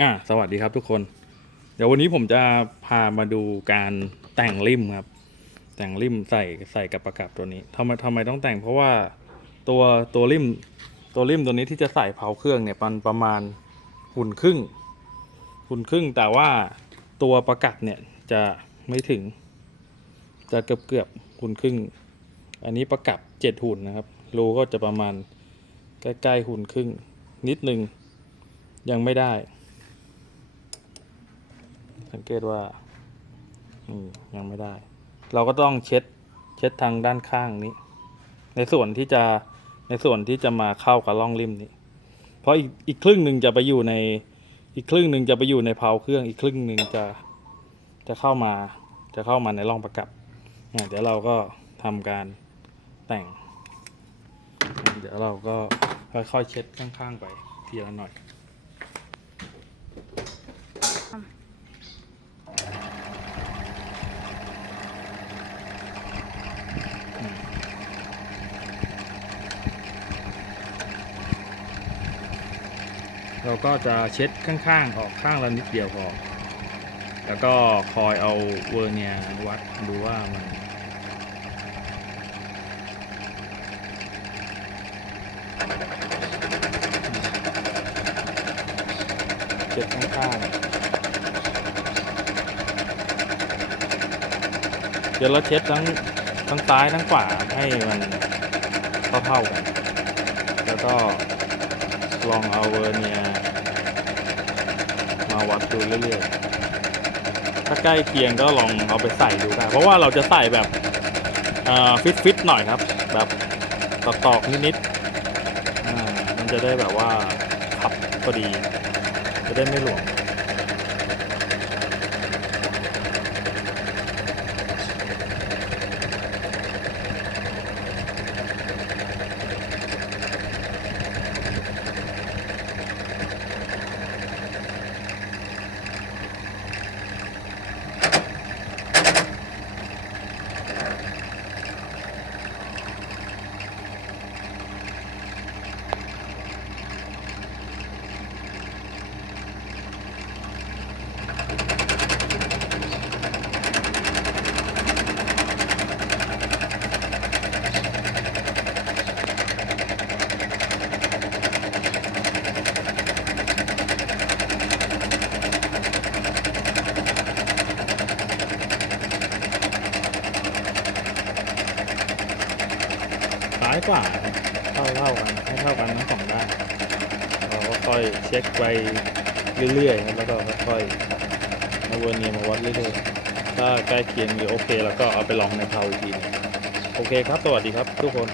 อ่าสวัสดีครับทุกคน เดี๋ยววันนี้ผมจะพามาดูการแต่งริมครับ แต่งริมใส่ใส่กับประกับตัวนี้ทำไมทำไมต้องแต่งเพราะว่าตัวตัวริมตัวริมตัวนี้ที่จะใส่เผาเครื่องเนี่ยมันประมาณหุ่นครึ่ง หุ่นครึ่งแต่ว่าตัวประกับเนี่ยจะไม่ถึง จะเกือบเกือบหุ่นครึ่ง อันนี้ประกับเจ็ดหุ่นนะครับรูก็จะประมาณใกล้ๆหุ่นครึ่งนิดนึงยังไม่ได้ สังเกตว่าอืมยังไม่ได้ เราก็ต้องเช็ดเช็ดทางด้านข้างนี้ ในส่วนที่จะในส่วนที่จะมาเข้ากับร่องริมนี้ เพราะอีกอีกครึ่งหนึ่งจะไปอยู่ในอีกครึ่งหนึ่งจะไปอยู่ในเพลาเครื่องอีกครึ่งหนึ่งจะจะเข้ามาจะเข้ามาในร่องประกับอะเดี๋ยวเราก็ทำการแต่ง เดี๋ยวเราก็ค่อยๆเช็ดข้างๆไปทีละหน่อย เราก็จะเช็ดข้างๆ ออกข้างละนิดเดียวพอ แล้วก็คอยเอาเวอร์เนียวัดดูว่ามันเช็ดข้างๆ เดี๋ยวเราเช็ดทั้งทั้งซ้ายทั้งขวาให้มันเท่าๆกัน แล้วก็ ลองเอาเวอร์เนียมาวัดดูเรื่อยๆ ถ้าใกล้เคียงก็ลองเอาไปใส่ดูได้ เพราะว่าเราจะใส่แบบฟิตฟิตๆหน่อยครับ แบบตอกๆนิดๆมันจะได้แบบว่าขับพอดี จะได้ไม่หลวมายกวาเท่าเท่าๆกันให้เท่ากันทั้งสองด้านเราก็ค่อยเช็คไปเรื่อยๆครับแล้วก็ค่อยมาวนเนียมาวัดเรื่อยๆถ้าใกล้เคียงหรือโอเค แล้วก็เอาไปลองในเทาอีกทีโอเคครับสวัสดีครับทุกคน